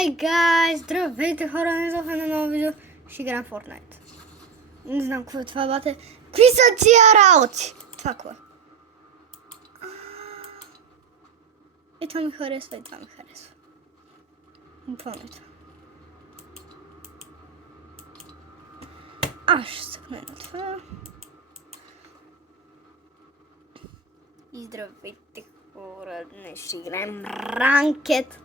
Хай, гайз! Здравейте, хора! Не знам на ново видео. Ще играем Fortnite. Не знам какво е това, бате. Какви са тия работи? Това какво е? И това ми харесва, и това ми харесва. Буквално това. Аз ще съкна на това. И здравейте, хора! Днес ще играем ранкет.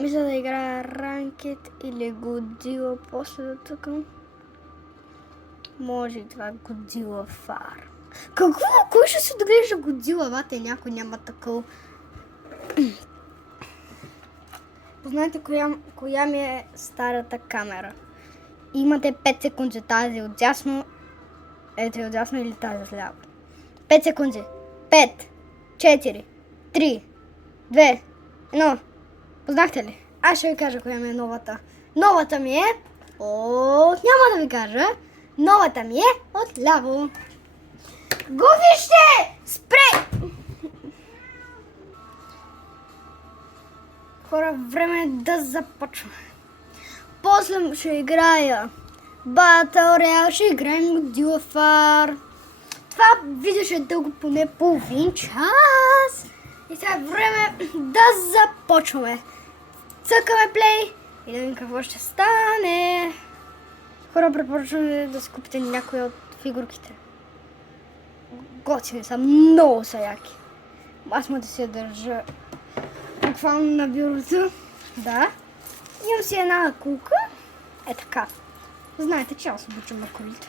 Мисля да играя ранкет или Годзила после да тъкам. Може и това Годзила фар. Какво? Кой ще се доглежда Годзила? Бате, някой няма такъв. Знаете коя ми е старата камера? Имате 5 секунди, тази отдясно. Ето и отдясно или тази отляво. 5 секунди. 5, 4, 3, 2, 1. Познахте ли? Аз ще ви кажа коя ми е новата. Новата ми е... няма да ви кажа. Новата ми е отляво. Го вижте! Спрей! Хора, време е да започваме. После ще играя Battle Royale, ще играем Годзила фар. Това видео ще е дълго, поне половин час. И сега е време да започваме. Цъкаме плей и да видим какво ще стане. Хора, препоръчвам да си купите някои от фигурките. Готини са, много са яки. Аз му да си я държа буквално на бюрото. Да. Имам си една кулка. Е така. Знаете, че аз обичам на кулите.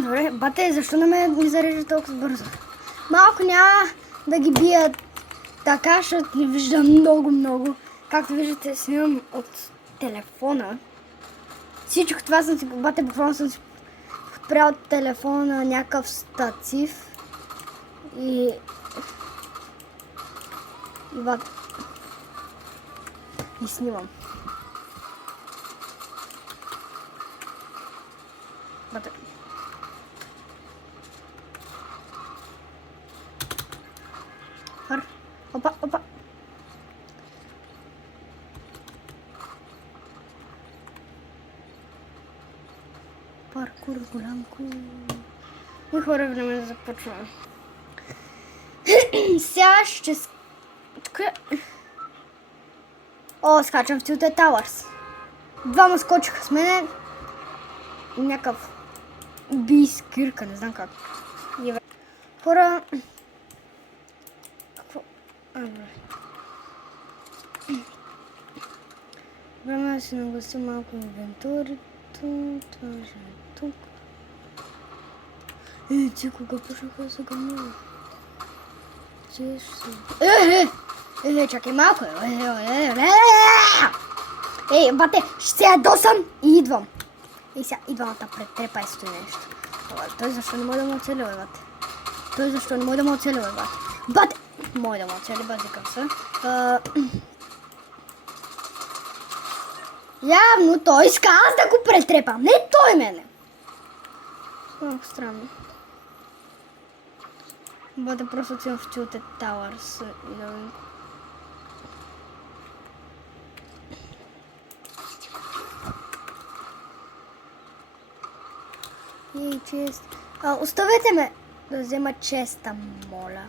Добре, бате, защо не ми зарежда толкова бързо? Малко няма да ги бия така, защото не виждам много. Както виждате, снимам от телефона. Всичко това съм си, бате, буквално съм си подпрял от телефона на някакъв статив. И бате. И снимам. Бате. Опа. Паркур, голям кул. И хора, време да започваме. Сега ще... скачам в Tilted Towers. Двама скочиха с мене. Някакъв бискирка, не знам как. Хора... Време да си нагласи малко инвентурито. Това ще е тук. Ти кога почнаха да се гъмнува? Чакай малко. Бате, ще се ядосам и идвам. Сега идвам да претрепа и стои нещо. Той защо не може да му оцелива, бате? Бате! Може да му оцели, базикам се. Явно той иска аз да го претрепам, не той мене. Малко странно. Бате, просто отивам в Tilted Towers и да видим. Ей, чест. Оставете ме да взема честа, моля.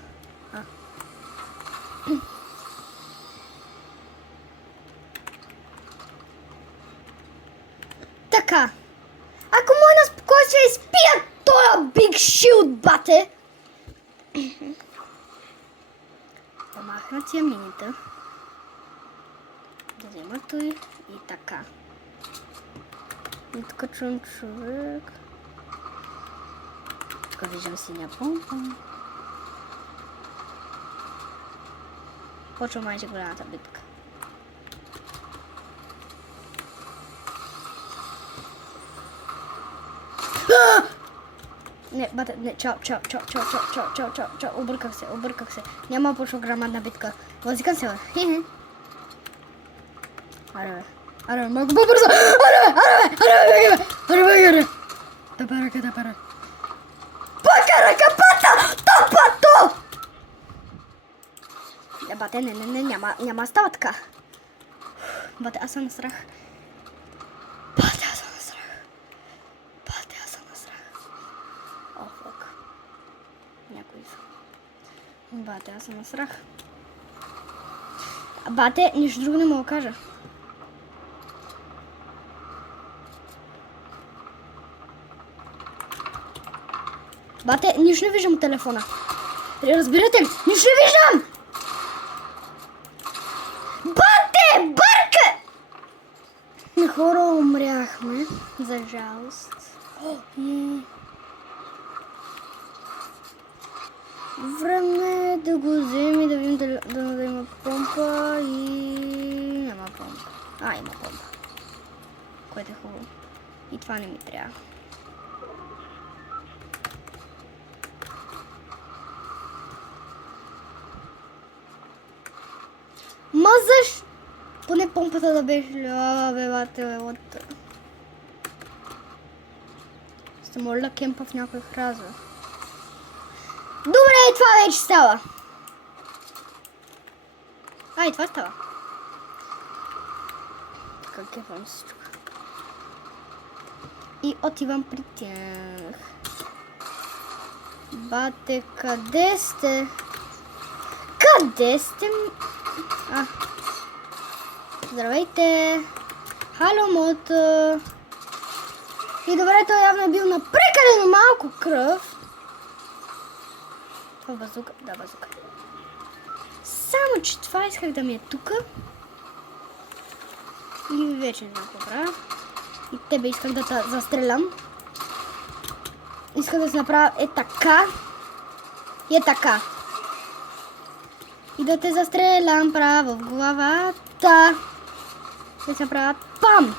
Така. Ако мога на спокойствие изпия тоя Big Shield, бате. Помахна тия минита. Да взема той и така. И тук чувам човек. Тук виждам синя помпа. Почва майче голямата битка. Не, бате, не, чао, обърках се. Няма почва грамадна битка. Възикам се, бе. Аре, малко по-бързо. Аре. Да пара. Пака ръка, пата! Топато! Бате, не, няма да става така. Бате, аз съм на страх. Бате, аз съм на страх. Бате, аз съм на страх. О, фак. Някой са. Бате, аз съм на страх. Бате, нищо друго не мога да кажа. Бате, нищо не виждам от телефона. Разбирате ли? Нищо не виждам! Бате, бърка! На хора умряхме, за жалост. Време е да го вземем и да видим да има помпа и... Няма помпа. Има помпа. Което е хубаво. И това не ми трябва. Мазаш! Поне помпата да беше бебате от... Сте моля да кемпа в някой храза. Добре, това вече става. И това става. Така кефам се тук. И отивам при тях. Бате, къде сте? Къде сте? Здравейте! Хало, мото! И добре, той явно е бил на прекалено малко кръв. Това базука? Да, базука. Само, че това исках да ми е тука. И вече не знам какво правя. И тебе исках да те застрелям. Исках да се направя така. И така. И да те застрелям право в главата. Да се направят пам!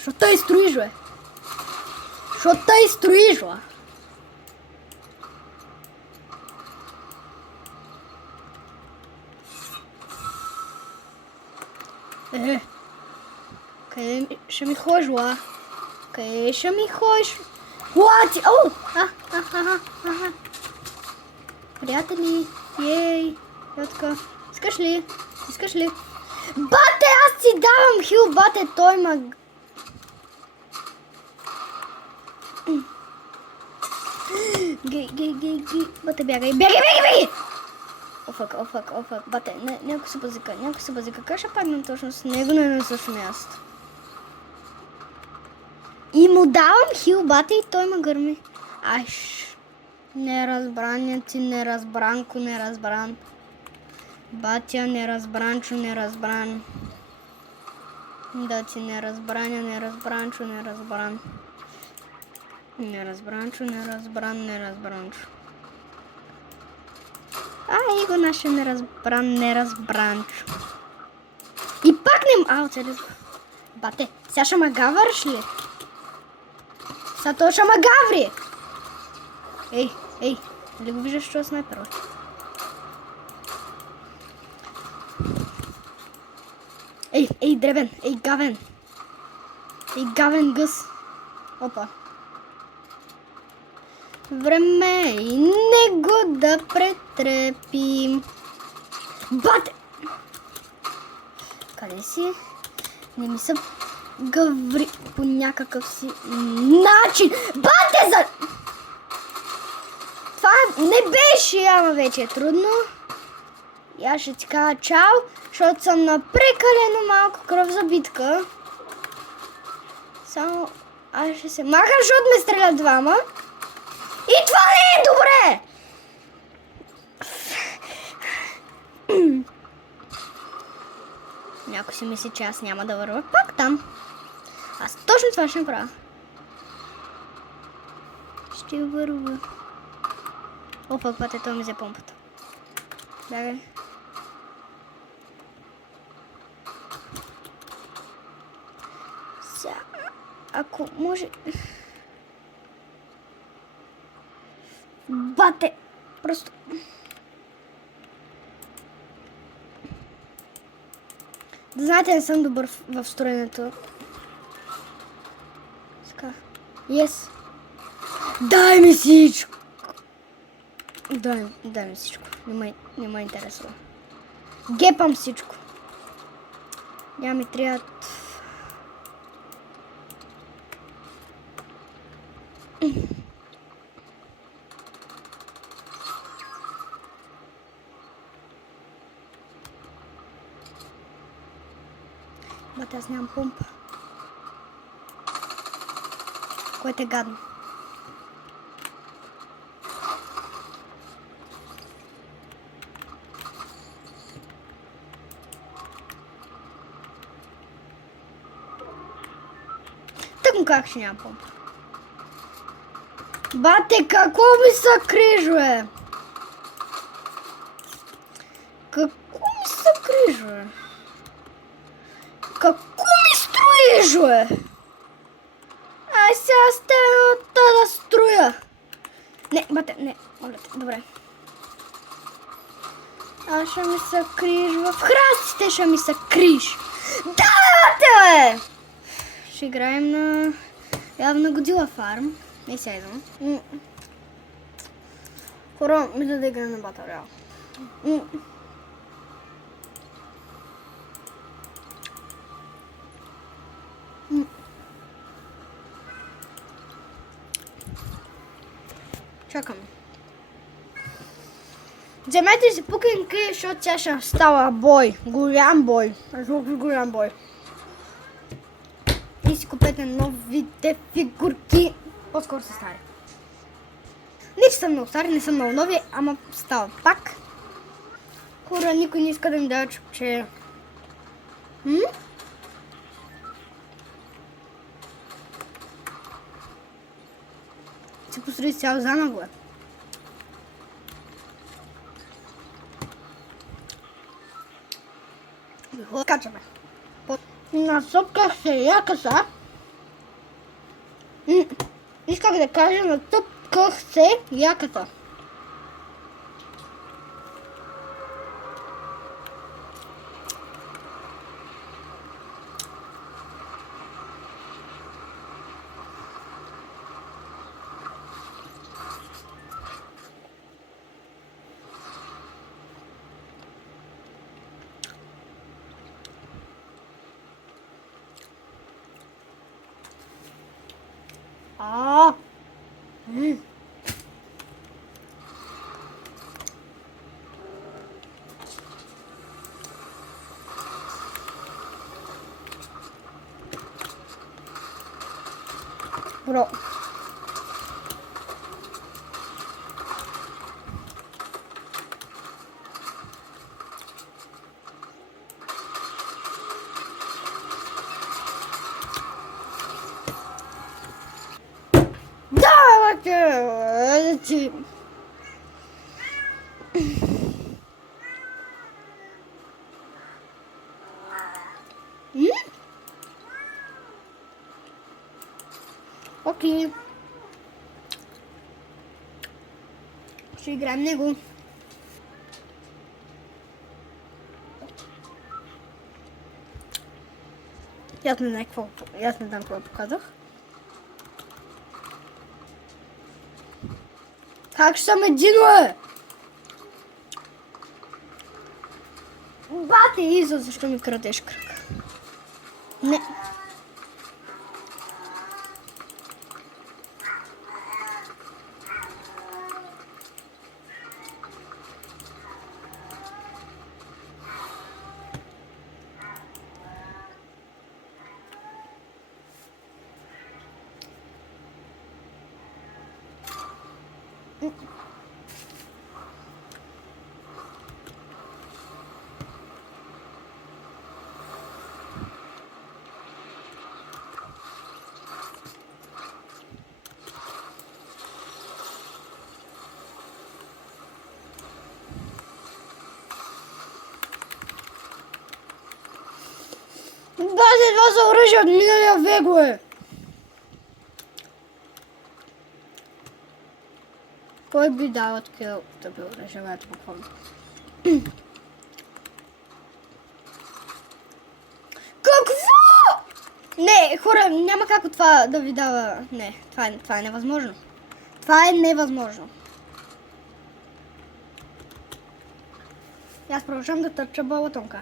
Що тъй строиш, бе? Що тъй строиш, бе? Къде ще ми ходиш, бе? Къде ще ми ходиш? What? Приятели, ей, така. Искаш ли? Бате, аз си давам хил, бате, той ма... Гей, бате, бягай, Офак, бате, някой се базика, как ще паднем точно с него на същото място? И му давам хил, бате, и той ме гърми. Неразбранец и неразбранко, неразбран. Батя, неразбранчо, неразбран. Да ти неразбраня, неразбранчо, неразбран. Неразбранчо, неразбранчо. И го наше неразбранчо. И пак не... Бате, сега ще ме гавърш ли? Сега то ще ме гаври! Ей, дали го виждаш, че е снайпер? Ей, дребен, гавен гъс. Опа. Време и него да претрепим. Бате! Къде си? Не ми се гаври по някакъв си начин. Бате за... Това не беше, ама вече е трудно. И аз ще ти кажа чао, защото съм на прекалено малко кръв за битка. Само аз ще се махам, защото ме стрелят двама. И това не е добре! Някой си мисли, че аз няма да вървя пак там. Аз точно това ще направя. Ще вървя. Опа, пътя, той ми взе помпата. Бягай. Сега, ако може... Бате! Просто... Да знаете, не съм добър в строенето. Така. Yes. Дай ми всичко! Дай ми всичко. Не ме интересува. Гепам всичко. Няма ми трябват... Бате, аз нямам помпа. Което е гадно. Тъкмо как ще нямам помпа. Бате, какво ми са крижове? Какво ми са крижове? Какво ми строиш, бе? Ай, сега стена да строя. Не, бате, не, моля те, добре. Аз ще ми се криш в храстите, ще ми се криш. Да, бате, бе! Ще играем на... явно Годила Фарм. Не сега идвам. Хора, мисля да играем на Battle Royale. Чакам. Вземете си пукинки, защото тя ще става бой. Голям бой. Голям бой. И си купете новите фигурки. По-скоро са стари. Не, че са много стари, не са много нови, ама става пак. Хора, никой не иска да ми дава чупче. Се построи цял замък, бе. Качаме. Насъпках се якаса. Исках да кажа, натъпках се яката. Бро. Давайте! Окей. Ще играем него. Аз не знам какво показах. Как ще съм едино, бе? Бате, Изо, защо ми крадеш кръг? Не. Бате, това са оръжия от миналия век, бе! Кой би дал такива оръжия, бе, буквално? Какво? Не, хора, няма как от това да ви дава... Не, това е невъзможно. Това е невъзможно. Аз продължавам да тъпча балатонка.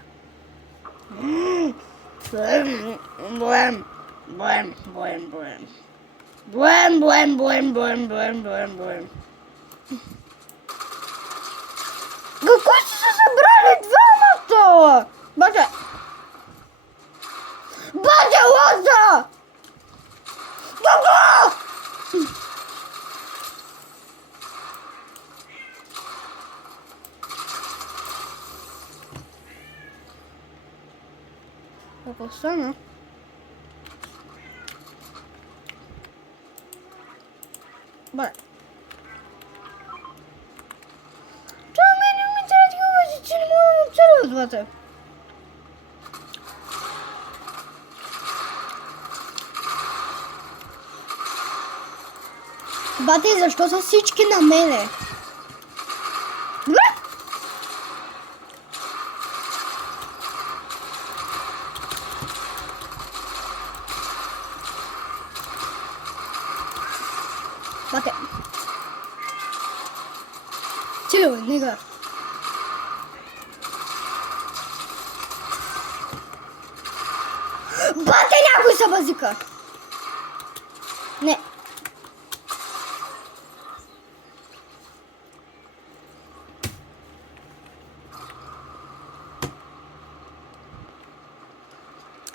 Какво сте се събрали двамата? Бате! Бате, лоза! Бабо! Какво стана? Бате. Това мене ми трябва да говори, че не мога да обсерват, бате. Бате, защо са всички на мене? Бате. Чил, нега. Бате, някой се базика. Не.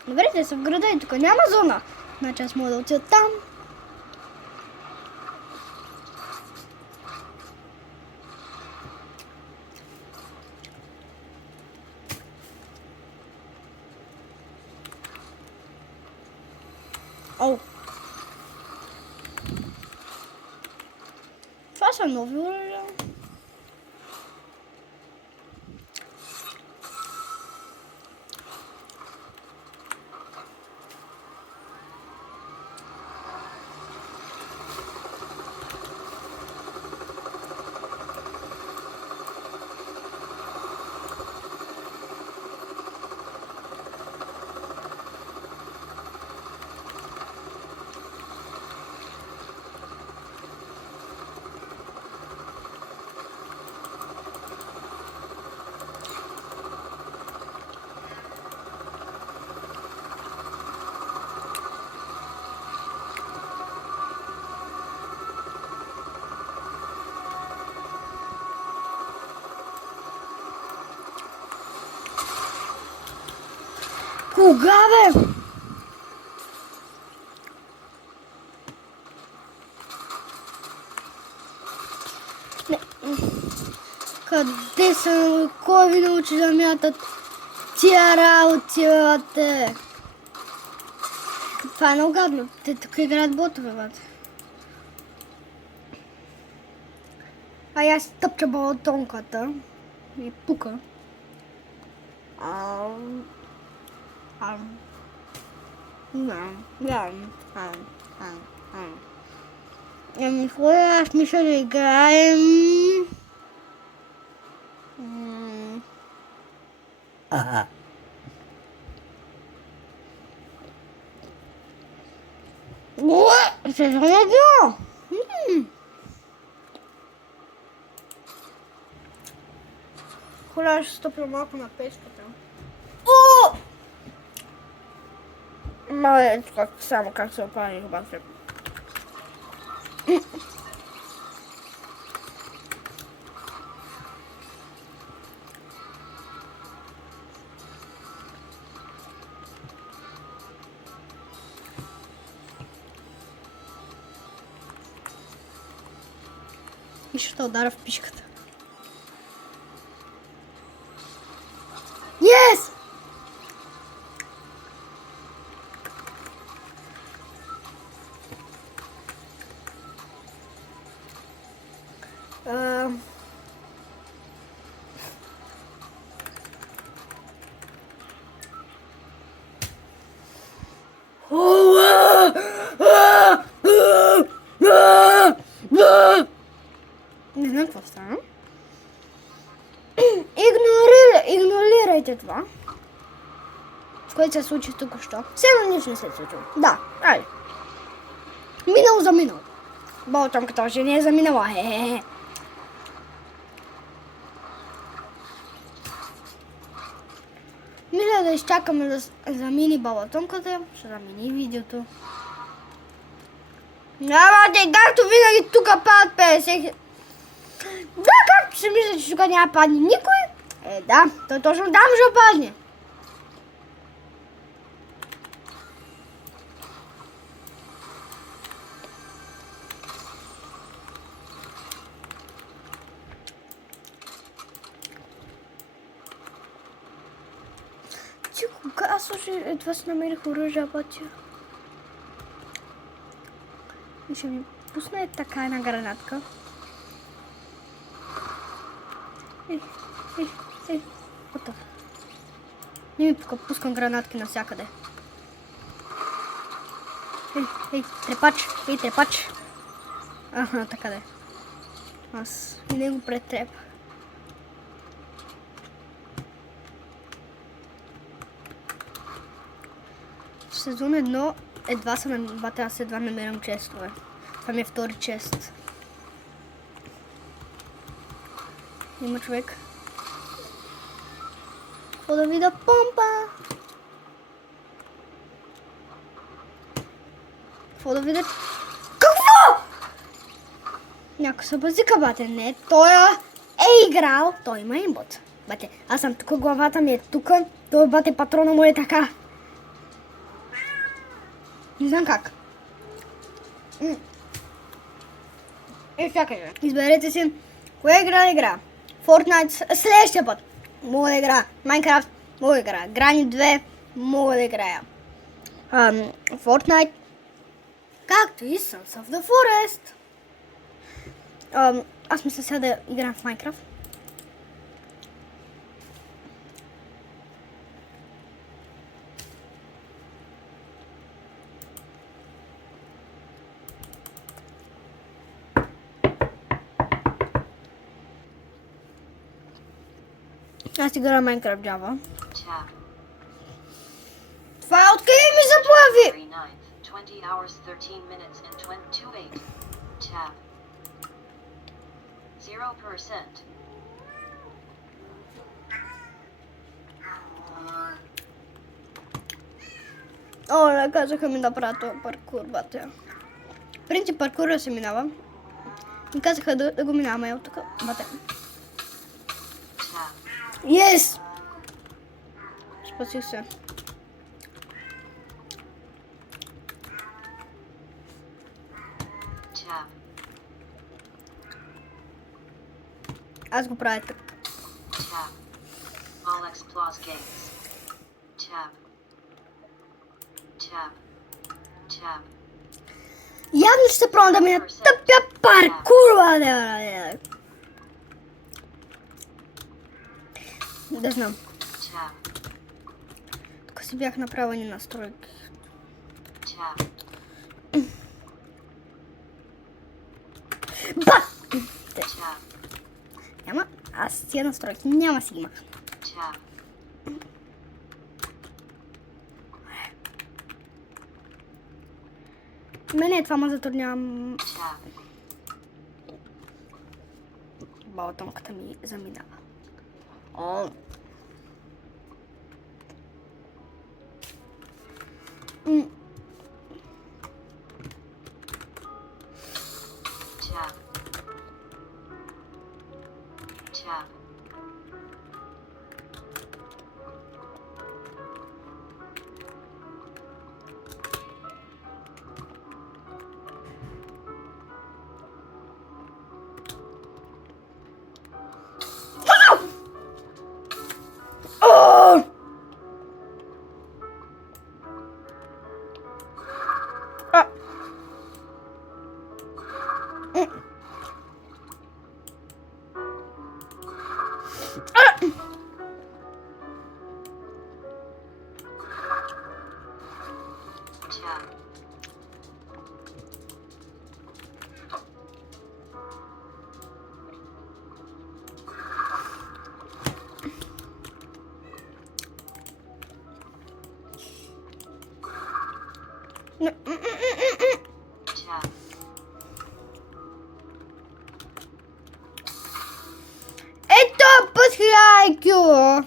Добре, те са в града и тук няма зона. Значи аз мога да отида там. О! Това са нови оръжия. Кога, бе? Не. Къде са? Кой ви научи да мятат тия работи, бе? Това е много гадно. Те тук играят ботове, бе. А аз тъпча балатонката. И пука. Ами, кое аз мисля да играем? Сезон едно! Хора, ще стопля малко на печката. О! Мале, само как се оправи обаче. И ще удара в пишката. Yes! Не знам какво стана. Игнорирайте това, което се случи току-що. Все едно нищо не се е случило. Да, айде. Минало за минало. Балатонката още не е заминала. да изчакаме да замини балатонката, ще замини видеото. Бате, както винаги тук падат 50. Да, както се мисля, че тук няма падне никой. Да, той точно там ще падне. Ти кога слушай, едва си намерих оръжие, бате. И ще ми пусна така една гранатка. Готов. Не ми пускам гранатки навсякъде. Трепач. Аха, така де. Аз и него претреп. В сезон 1 аз едва намерям честове. Това ми е втори чест. Има човек. Какво да видя? Помпа! Какво да видя? Какво? Някой се базика, бате. Не, той е играл. Той има имбот. Бате, аз съм тук, главата ми е тук. Той, бате, патрона му е така. Не знам как. Чакай, изберете си коя игра да игра. Fortnite следващия път. Мога да игра. Minecraft мога да игра. Granny 2 мога да играя. Fortnite, както и Sons of the Forest. Аз мисля сега да играм в Minecraft. Аз играя Minecraft Java. Това е откъде ми заплави? 20 hours, 13 minutes and 28. Tab. 0%. Не казаха ми да правя този паркур, бате. Принцип паркура се минава. И казаха да го минаваме от тук, бате. Yes! Спасих се. Аз го правя така. Явно ще се пробвам да ми тъпя паркур, бате. Да знам. Тук си бях направил ни настройки. Ба! Няма, аз тия настройки няма си ги махам. Мене това ме затруднявам. Балатонката ми заминава. Ето, път IQ.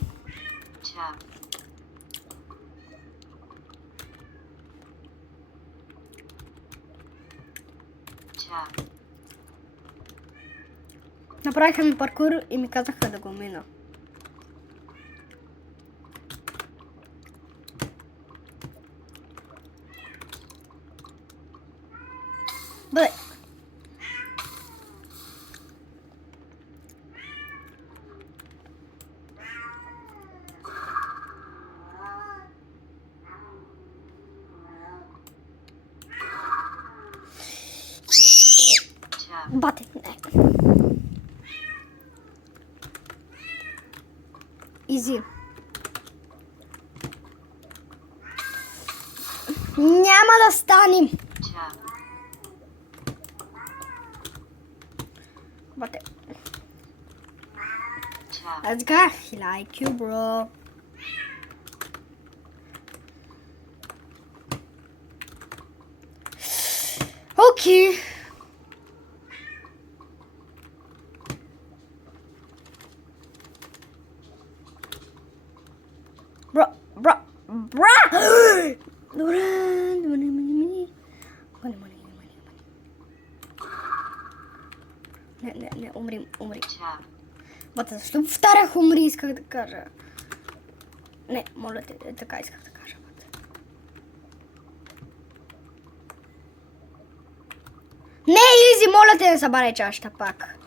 Направиха ми паркур и ми казаха да го мина. Бъде. Tab. Бате, не. Изи. Няма да станем. Tab. Бате. Tab. Let's go. He like you, bro. Okay. Bro. Не, умри. Tab. Бата, защо повтарях умри, исках да кажа. Не, моля те, така исках да кажа. Бата. Не, Изи, моля те, не събарай чашата пак.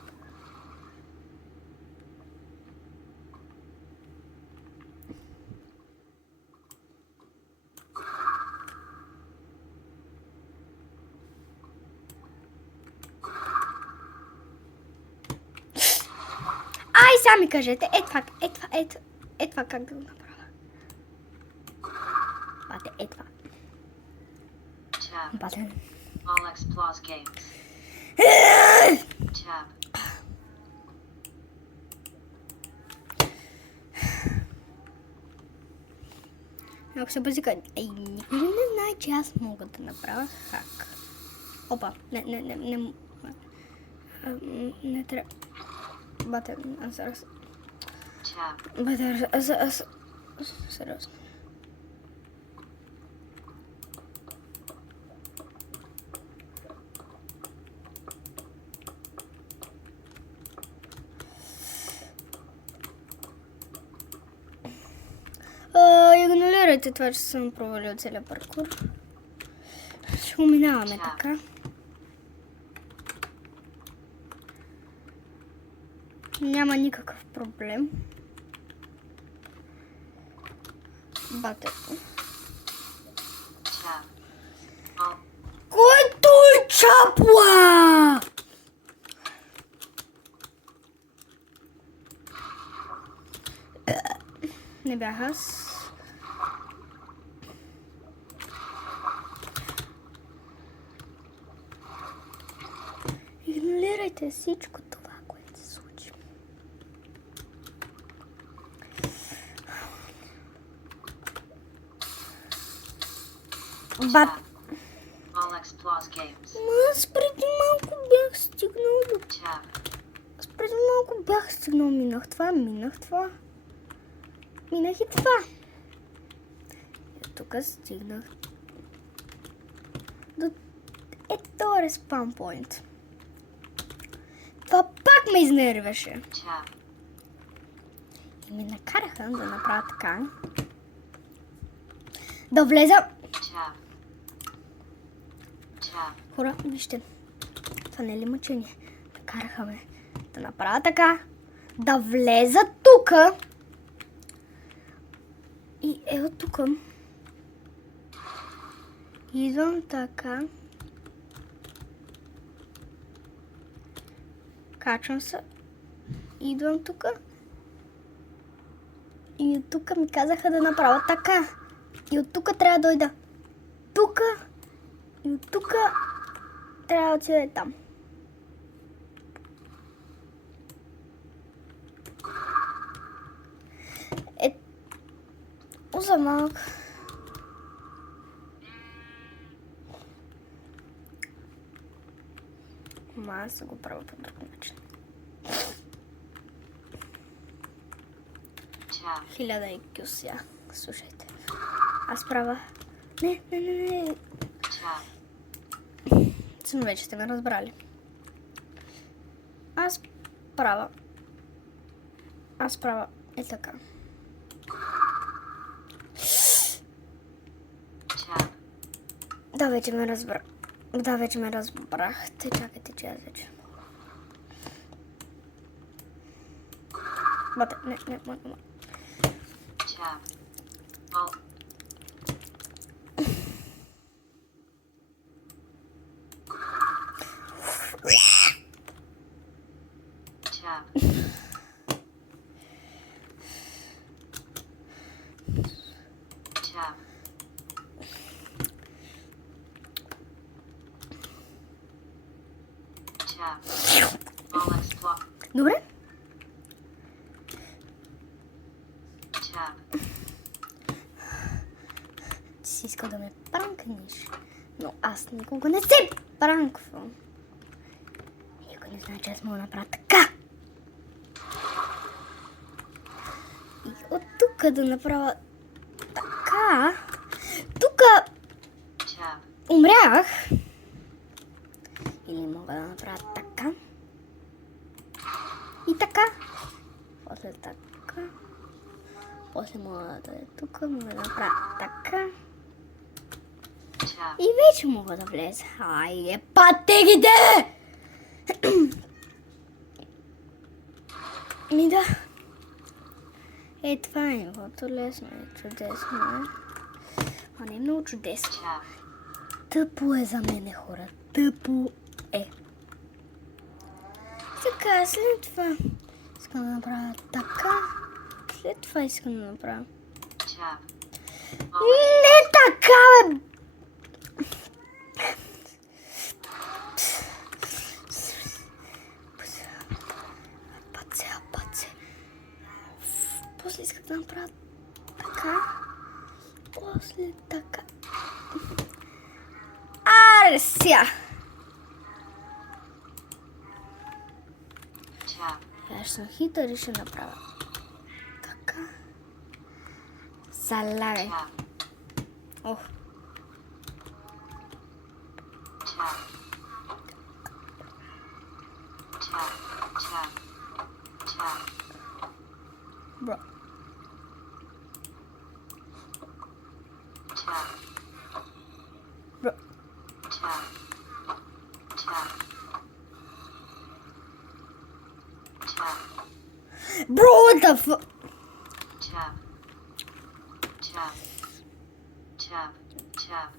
Ай, сега ми кажете, е това как да го направя. Бате, е това. Tab. Бате. All X Plus games. Tab. Ако се базика, никой не знае, че аз мога да направя хак. Опа, не трябва. Бате, аз раз. Tab. Бате, аз сериозно. Игнорирайте това, че съм провалил целият паркур. Ще го минаваме така. Няма никакъв проблем. Бате. Tab. All. Който е чапла? Не бях аз. Игнорирайте всичко това, което се случи. Бат. All X Plus games. Аз преди малко бях стигнал до... Tab. Аз преди малко бях стигнал. Минах това. Минах и това. И тук стигнах до ето респаун пойнт. Това пак ме изнервяше. Tab. И ми накараха да направя така. Да влеза. Tab. Tab. Хора, вижте. Това не е ли мъчение? Накараха ме да направя така. Да влеза тука. И ето тук. Идвам така. Качвам се. Идвам тук. И от тук ми казаха да направя така. И от тук трябва да дойда. Тук. И от тук трябва да отида там. За малко. Аз го правя по друг начин. Tab. 1000 IQ сега. Слушайте. Аз правя... Не. Tab. Съм вече сте ме разбрали. Аз правя. Аз правя и така. Tab. Да, вече ме разбрах. Да, вече ме разбрахте. Чакайте, че аз вече. Бате, не. Tab. Alt. Tab. Tab. Tab. All X Добре? Tab. Ти си искал да ме пранкнеш. Но аз никога не се пранквам. Никой не знае, че аз мога да направя така. И от тук да направя така. Тук Tab. умрях. Или мога да направя така. И така. После така. После мога да е тук. Мога да направя така. Tab. И вече мога да влеза. Айде, пътегите! И да. Е, това е нивото. Лесно е, чудесно е. А не е много чудесно. Tab. Тъпо е за мене, хора. Тъпо е. Така, след това искам да направя така. След това искам да направя. Tab. Не така, бе! Паце. После искам да направя така. После така. Аре, сега. Tab. Аз съм хитър и ще направя така. Залагай. Tab. Ох, Tab. Tab. Tab. Tab. бро. Tab. Бро. Tab. Tab. Tab. Bro, what the fuck? Tab. Tab. Tab. Tab.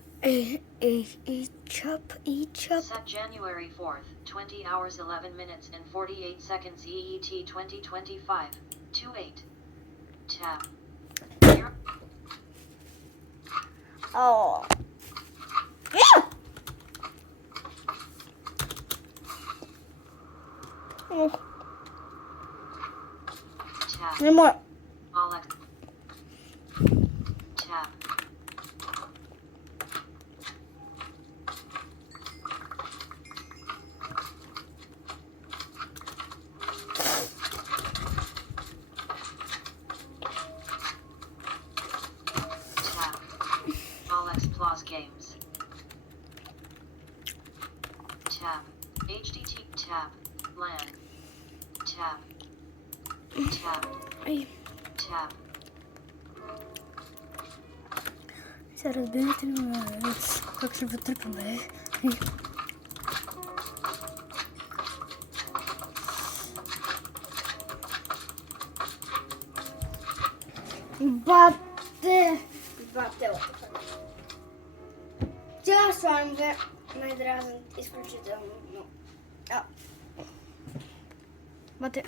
Each up. Set January 4th, 20 hours 11 minutes and 48 seconds EET 2025. 2-8. Tab. Here. Oh. Tab. Не мога. Alex. Tab. Tab. Alex Plus Games. Tab. HDT. Tab. LAN. Tab. Tab. Ай, Tab. се разбирате ли ме? Как се вътръпвам, бе? Бате! Тя слайм ме дразни изключително. Бате.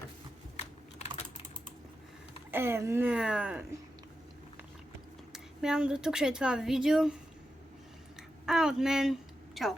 Мям до тук ще е това видео. А от мен, чао!